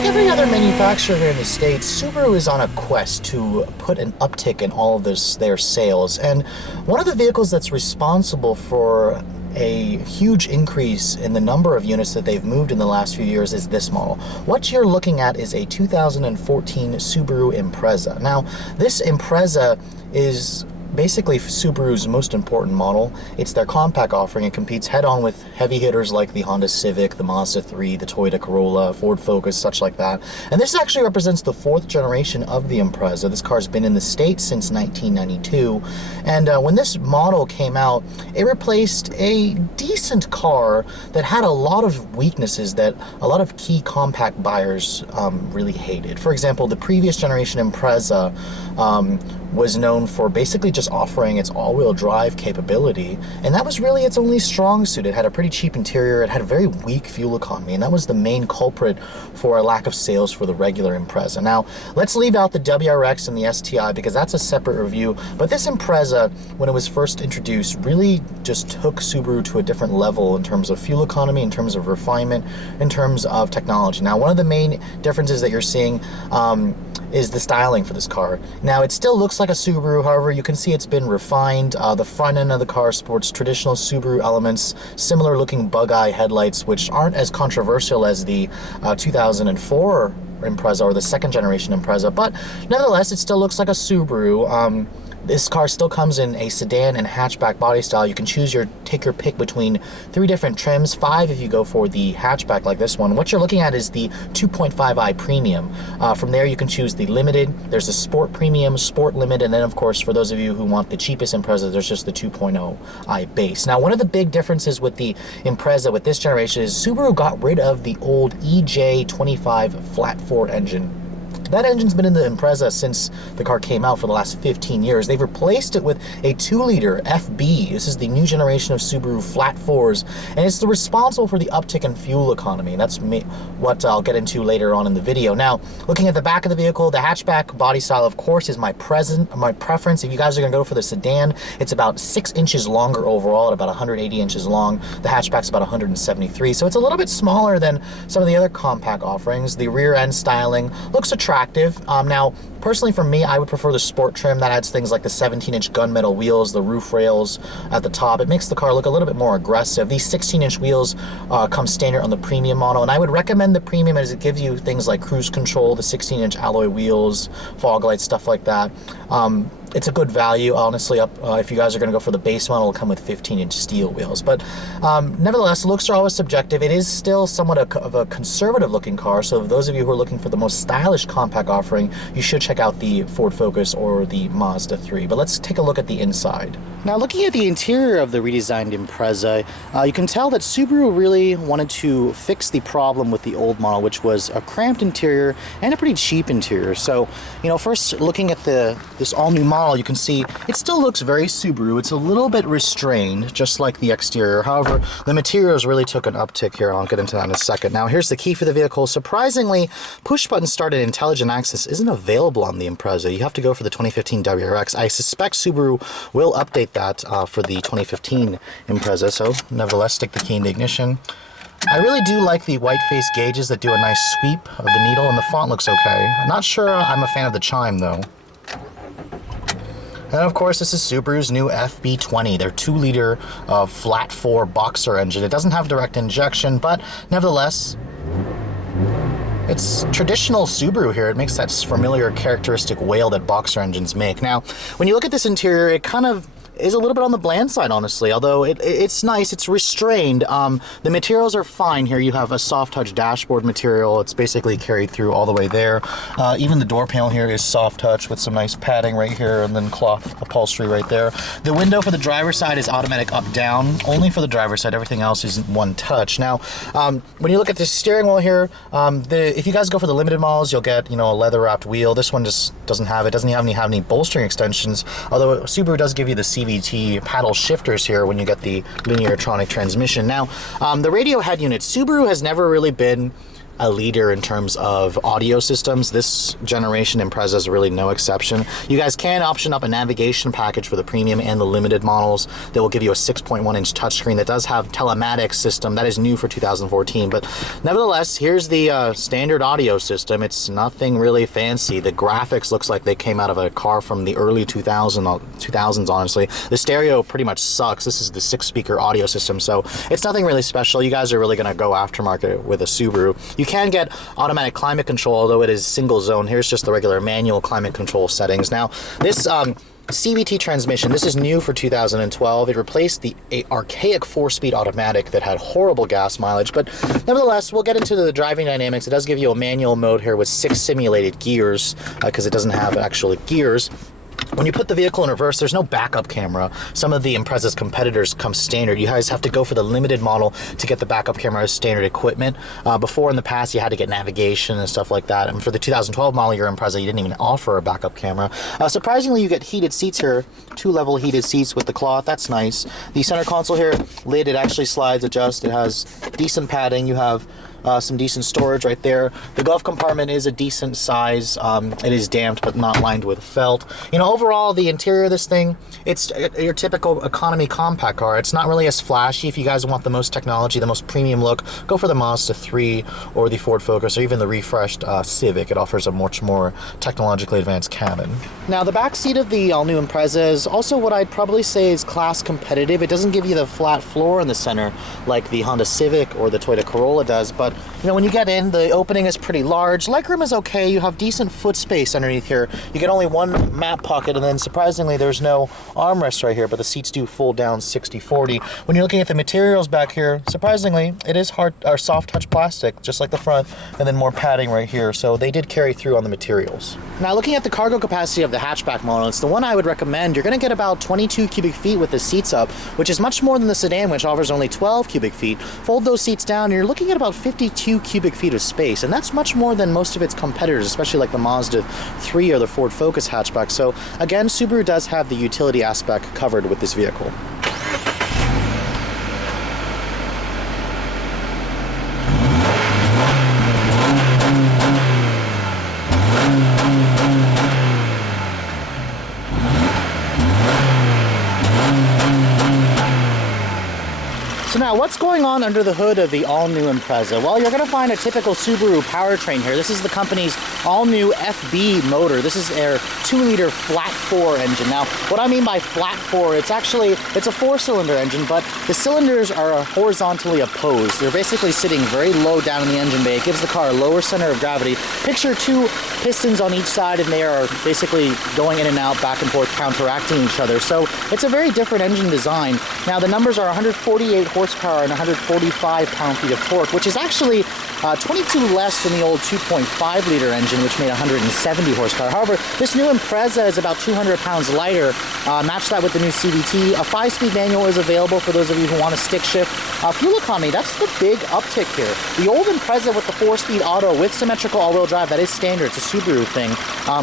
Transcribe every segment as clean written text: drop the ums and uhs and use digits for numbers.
like every other manufacturer here in the States, Subaru is on a quest to put an uptick in all of their sales. And one of the vehicles that's responsible for a huge increase in the number of units that they've moved in the last few years is this model. What you're looking at is a 2014 Subaru Impreza. Now, this Impreza is basically Subaru's most important model. It's their compact offering. It competes head-on with heavy hitters like the Honda Civic, the Mazda 3, the Toyota Corolla, Ford Focus, such like that. And this actually represents the 4th generation of the Impreza. This car's been in the States since 1992. And when this model came out, it replaced a decent car that had a lot of weaknesses that a lot of key compact buyers really hated. For example, the previous generation Impreza was known for basically just offering its all-wheel drive capability, and that was really its only strong suit. It had a pretty cheap interior, it had a very weak fuel economy, and that was the main culprit for a lack of sales for the regular Impreza. Now, let's leave out the WRX and the STI because that's a separate review, but this Impreza, when it was first introduced, really just took Subaru to a different level in terms of fuel economy, in terms of refinement, in terms of technology. Now, one of the main differences that you're seeing is the styling for this car. Now, it still looks like a Subaru, however, you can see it's been refined. The front end of the car sports traditional Subaru elements, similar looking bug-eye headlights, which aren't as controversial as the 2004 Impreza or the 2nd generation Impreza, but nevertheless, it still looks like a Subaru. This car still comes in a sedan and hatchback body style. You can take your pick between 3 different trims, 5 if you go for the hatchback like this one. What you're looking at is the 2.5i Premium. From there you can choose the Limited, there's the Sport Premium, Sport Limited, and then of course for those of you who want the cheapest Impreza, there's just the 2.0i Base. Now, one of the big differences with the Impreza with this generation is Subaru got rid of the old EJ25 flat-4 engine. That engine's been in the Impreza since the car came out for the last 15 years. They've replaced it with a 2-liter FB. This is the new generation of Subaru flat 4s, and it's responsible for the uptick in fuel economy. That's what I'll get into later on in the video. Now, looking at the back of the vehicle, the hatchback body style, of course, is my preference. If you guys are going to go for the sedan, it's about 6 inches longer overall, at about 180 inches long. The hatchback's about 173, so it's a little bit smaller than some of the other compact offerings. The rear end styling looks attractive. Now, personally for me, I would prefer the sport trim. That adds things like the 17-inch gunmetal wheels, the roof rails at the top. It makes the car look a little bit more aggressive. These 16-inch wheels come standard on the premium model, and I would recommend the premium as it gives you things like cruise control, the 16-inch alloy wheels, fog lights, stuff like that. It's a good value, honestly. If you guys are going to go for the base model, it'll come with 15-inch steel wheels. But nevertheless, looks are always subjective. It is still somewhat of a conservative-looking car, so those of you who are looking for the most stylish compact offering, you should check out the Ford Focus or the Mazda 3. But let's take a look at the inside. Now, looking at the interior of the redesigned Impreza, you can tell that Subaru really wanted to fix the problem with the old model, which was a cramped interior and a pretty cheap interior. So, first looking at this all-new model, you can see it still looks very Subaru. It's a little bit restrained, just like the exterior. However, the materials really took an uptick here. I'll get into that in a second. Now, here's the key for the vehicle. Surprisingly, push-button start and intelligent access isn't available on the Impreza. You have to go for the 2015 WRX. I suspect Subaru will update that for the 2015 Impreza, so nevertheless, stick the key in the ignition. I really do like the white face gauges that do a nice sweep of the needle, and the font looks okay. I'm not sure I'm a fan of the chime, though. And of course, this is Subaru's new FB20, their 2-liter flat 4 boxer engine. It doesn't have direct injection, but nevertheless, it's traditional Subaru here. It makes that familiar characteristic wail that boxer engines make. Now, when you look at this interior, it kind of is a little bit on the bland side, honestly, although it's nice, it's restrained. The materials are fine here. You have a soft touch dashboard material. It's basically carried through all the way there. Even the door panel here is soft touch with some nice padding right here and then cloth upholstery right there. The window for the driver's side is automatic up down, only for the driver's side. Everything else is one touch. Now, when you look at the steering wheel here, if you guys go for the limited models, you'll get, a leather wrapped wheel. This one just doesn't have it. Doesn't have any bolstering extensions, although Subaru does give you the Cvt paddle shifters here when you get the linear electronic transmission. Now, the radio head unit, Subaru has never really been a leader in terms of audio systems. This generation Impreza is really no exception. You guys can option up a navigation package for the premium and the limited models that will give you a 6.1-inch touchscreen that does have telematics system. That is new for 2014, but nevertheless, here's the standard audio system. It's nothing really fancy. The graphics looks like they came out of a car from the early 2000s, honestly. The stereo pretty much sucks. This is the 6-speaker audio system, so it's nothing really special. You guys are really going to go aftermarket with a Subaru. You can get automatic climate control, although it is single zone. Here's just the regular manual climate control settings. Now, this Cvt transmission, this is new for 2012. It replaced the archaic 4-speed automatic that had horrible gas mileage, but nevertheless, we'll get into the driving dynamics. It does give you a manual mode here with 6 simulated gears, because it doesn't have actual gears. When you put the vehicle in reverse, there's no backup camera. Some of the Impreza's competitors come standard. You guys have to go for the limited model to get the backup camera as standard equipment. Before, in the past, you had to get navigation and stuff like that. And for the 2012 model, your Impreza, you didn't even offer a backup camera. Surprisingly, you get heated seats here, 2-level heated seats with the cloth. That's nice. The center console here, lid, it actually slides, adjusts. It has decent padding. You have some decent storage right there. The glove compartment is a decent size. It is damped but not lined with felt. You know, overall, the interior of this thing, it's your typical economy compact car. It's not really as flashy. If you guys want the most technology, the most premium look, go for the Mazda 3 or the Ford Focus or even the refreshed Civic. It offers a much more technologically advanced cabin. Now, the back seat of the all-new Impreza is also what I'd probably say is class competitive. It doesn't give you the flat floor in the center like the Honda Civic or the Toyota Corolla does, but you know, when you get in, the opening is pretty large. Legroom is okay. You have decent foot space underneath here. You get only one map pocket, and then surprisingly, there's no armrest right here, but the seats do fold down 60/40. When you're looking at the materials back here, surprisingly, it is hard or soft touch plastic, just like the front, and then more padding right here. So they did carry through on the materials. Now, looking at the cargo capacity of the hatchback model, it's the one I would recommend. You're going to get about 22 cubic feet with the seats up, which is much more than the sedan, which offers only 12 cubic feet. Fold those seats down, and you're looking at about 52 cubic feet of space, and that's much more than most of its competitors, especially like the Mazda 3 or the Ford Focus hatchback. So again, Subaru does have the utility aspect covered with this vehicle. So now, what's going on under the hood of the all-new Impreza? Well, you're going to find a typical Subaru powertrain here. This is the company's all-new FB motor. This is their 2-liter flat-4 engine. Now, what I mean by flat-4, it's a 4-cylinder engine, but the cylinders are horizontally opposed. They're basically sitting very low down in the engine bay. It gives the car a lower center of gravity. Picture 2 pistons on each side, and they are basically going in and out, back and forth, counteracting each other. So it's a very different engine design. Now, the numbers are 148 horsepower and 145 pound-feet of torque, which is actually 22 less than the old 2.5-liter engine, which made 170 horsepower. However, this new Impreza is about 200 pounds lighter. Match that with the new CVT. A 5-speed manual is available for those of you who want to stick shift. Fuel economy, that's the big uptick here. The old Impreza with the 4-speed auto with symmetrical all-wheel drive, that is standard, it's a Subaru thing,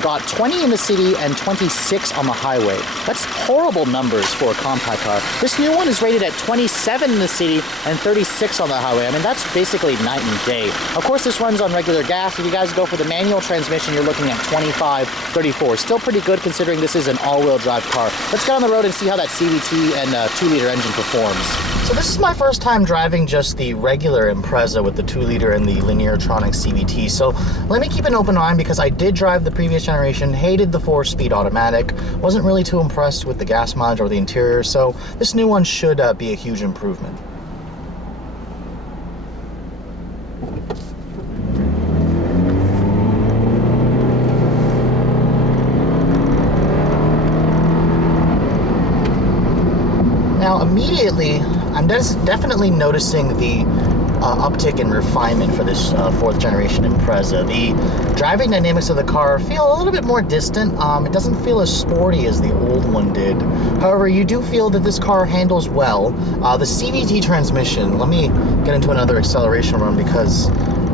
got 20 in the city and 26 on the highway. That's horrible numbers for a compact car. This new one is rated at 27 in the city and 36 on the highway. I mean, that's basically night and day. Of course, this runs on regular gas. If you guys go for the manual transmission, you're looking at 25, 34. Still pretty good considering this is an all-wheel drive car. Let's get on the road and see how that CVT and 2-liter engine performs. So this is my first time driving just the regular Impreza with the 2-liter and the Lineartronic CVT. So let me keep an open mind because I did drive the previous generation, hated the 4-speed automatic, wasn't really too impressed with the gas mileage or the interior. So this new one should be a huge improvement. Now, immediately, I'm definitely noticing the uptick in refinement for this 4th generation Impreza. The driving dynamics of the car feel a little bit more distant. It doesn't feel as sporty as the old one did. However, you do feel that this car handles well. The Cvt transmission, let me get into another acceleration run because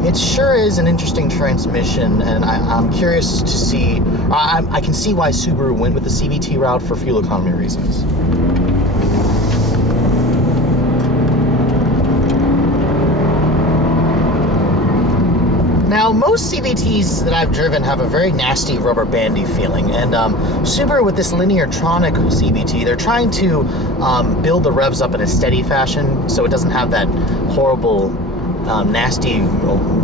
it sure is an interesting transmission, and I'm curious to see, I can see why Subaru went with the CVT route for fuel economy reasons. most CVTs that I've driven have a very nasty rubber bandy feeling, and Subaru with this lineartronic CVT, they're trying to build the revs up in a steady fashion so it doesn't have that horrible nasty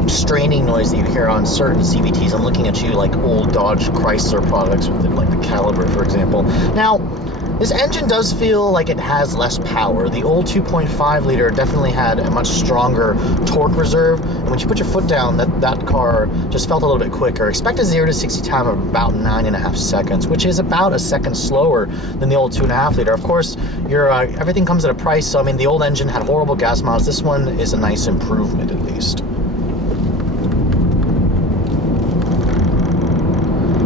straining noise that you hear on certain CVTs. I'm looking at you like old Dodge Chrysler products with like the Caliber, for example. Now, this engine does feel like it has less power. The old 2.5 liter definitely had a much stronger torque reserve, and when you put your foot down, that car just felt a little bit quicker. Expect a 0 to 60 time of about 9.5 seconds, which is about a second slower than the old 2.5 liter. Of course, everything comes at a price, so I mean, the old engine had horrible gas miles. This one is a nice improvement, at least.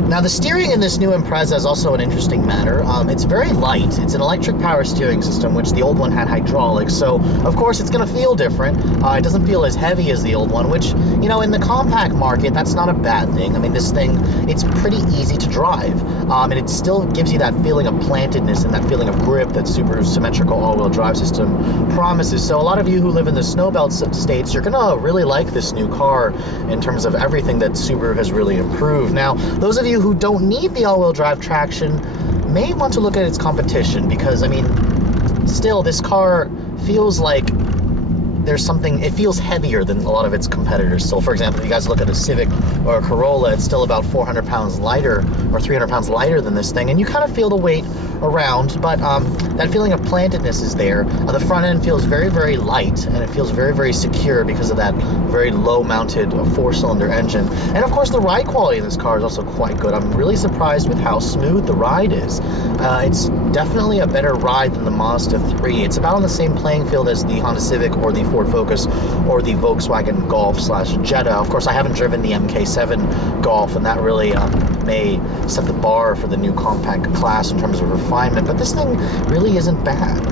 Now, the steering in this new Impreza is also an interesting matter. It's very light. It's an electric power steering system, which the old one had hydraulics, so of course it's going to feel different. It doesn't feel as heavy as the old one, which, you know, in the compact market, that's not a bad thing. I mean, this thing, it's pretty easy to drive, and it still gives you that feeling of plantedness and that feeling of grip that Subaru's symmetrical all-wheel drive system promises. So a lot of you who live in the snowbelt states, you're going to really like this new car in terms of everything that Subaru has really improved. Now, those of you who don't need the all-wheel drive traction may want to look at its competition, because I mean, still, this car feels like there's something, it feels heavier than a lot of its competitors. So for example, if you guys look at a Civic or a Corolla, it's still about 400 pounds lighter or 300 pounds lighter than this thing, and you kind of feel the weight around, but that feeling of plantedness is there. The front end feels very, very light, and it feels very, very secure because of that very low-mounted four-cylinder engine. And of course, the ride quality in this car is also quite good. I'm really surprised with how smooth the ride is. It's definitely a better ride than the Mazda 3. It's about on the same playing field as the Honda Civic or the Ford Focus or the Volkswagen Golf / Jetta. Of course, I haven't driven the MK7 Golf, and that really may set the bar for the new compact class in terms of refinement, but this thing really isn't bad.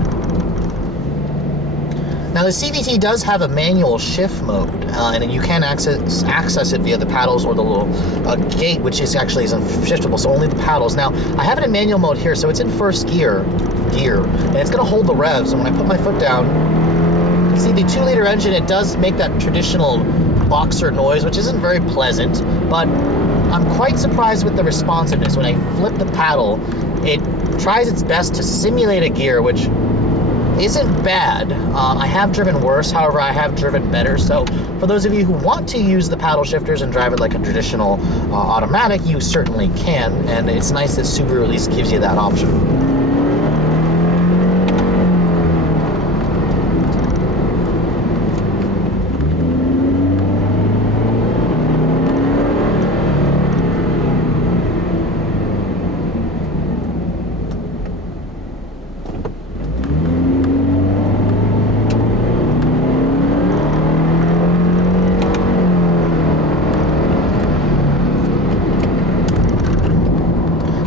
Now, the CVT does have a manual shift mode, and you can access it via the paddles or the little gate, which is actually isn't shiftable, so only the paddles. Now, I have it in manual mode here, so it's in first gear, and it's going to hold the revs, and when I put my foot down, you see the 2-liter engine, it does make that traditional boxer noise, which isn't very pleasant, but I'm quite surprised with the responsiveness. When I flip the paddle, it tries its best to simulate a gear, which isn't bad. I have driven worse, however, I have driven better. So for those of you who want to use the paddle shifters and drive it like a traditional automatic, you certainly can, and it's nice that Subaru at least gives you that option.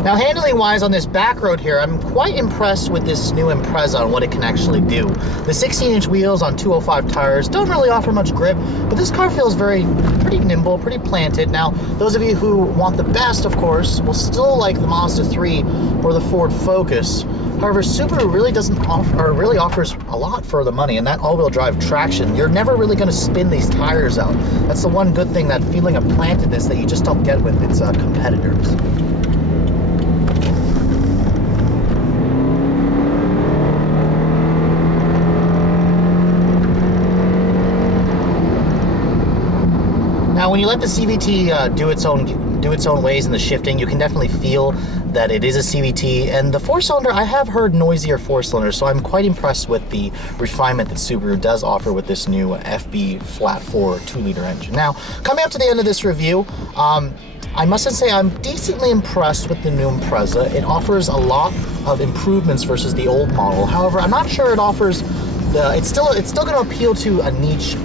Now, handling-wise on this back road here, I'm quite impressed with this new Impreza and what it can actually do. The 16-inch wheels on 205 tires don't really offer much grip, but this car feels pretty nimble, pretty planted. Now, those of you who want the best, of course, will still like the Mazda 3 or the Ford Focus. However, Subaru really doesn't offer, or really offers a lot for the money, and that all-wheel drive traction, you're never really going to spin these tires out. That's the one good thing, that feeling of plantedness that you just don't get with its competitors. Now, when you let the CVT do its own ways in the shifting, you can definitely feel that it is a CVT. And the four-cylinder, I have heard noisier four-cylinders, so I'm quite impressed with the refinement that Subaru does offer with this new FB flat 4 2-liter engine. Now, coming up to the end of this review, I must say I'm decently impressed with the new Impreza. It offers a lot of improvements versus the old model. However, I'm not sure it offers it's still going to appeal to a niche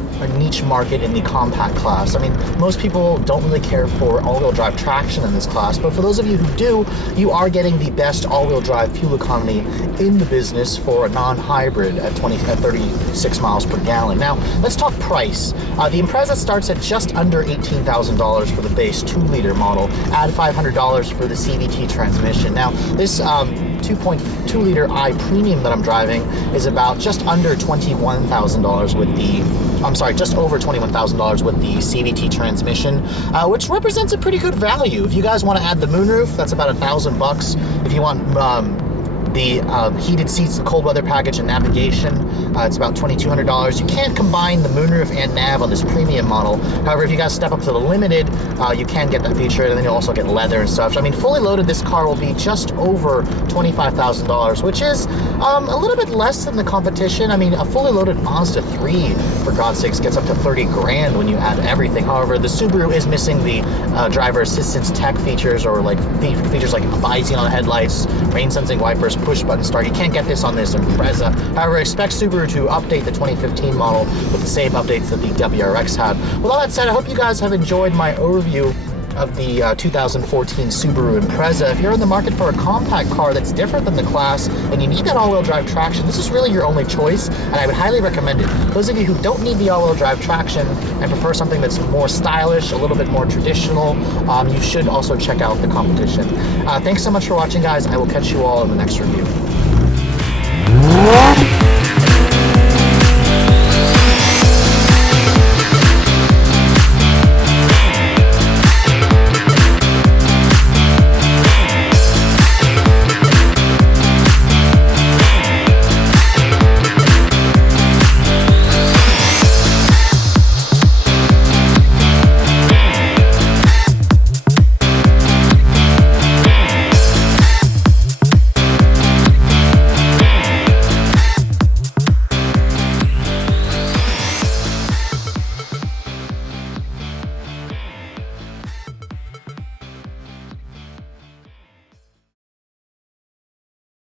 market in the compact class. I mean, most people don't really care for all-wheel drive traction in this class, but for those of you who do, you are getting the best all-wheel drive fuel economy in the business for a non-hybrid at 36 miles per gallon. Now, let's talk price. The Impreza starts at just under $18,000 for the base 2-liter model, add $500 for the CVT transmission. Now, this 2.2 liter I Premium that I'm driving is about just under $21,000 with the, I'm sorry, just over $21,000 with the Cvt Transmission, which represents a pretty good value. If you guys want to add the moonroof, that's about $1,000. If you want the heated seats, the cold weather package, and navigation, it's about $2,200. You can't combine the moonroof and nav on this premium model. However, if you guys step up to the limited, you can get that feature, and then you'll also get leather and stuff. So, I mean, fully loaded, this car will be just over $25,000, which is a little bit less than the competition. I mean, a fully loaded Mazda 3, for God's sakes, gets up to 30 grand when you add everything. However, the Subaru is missing the driver assistance tech features, or like features like vising on the headlights, rain sensing wipers, push button start. You can't get this on this Impreza. However, expect Subaru to update the 2015 model with the same updates that the WRX had. With all that said, I hope you guys have enjoyed my overview of the 2014 Subaru Impreza. If you're in the market for a compact car that's different than the class and you need that all-wheel drive traction, this is really your only choice, and I would highly recommend it. Those of you who don't need the all-wheel drive traction and prefer something that's more stylish, a little bit more traditional, you should also check out the competition. Thanks so much for watching, guys. I will catch you all in the next review.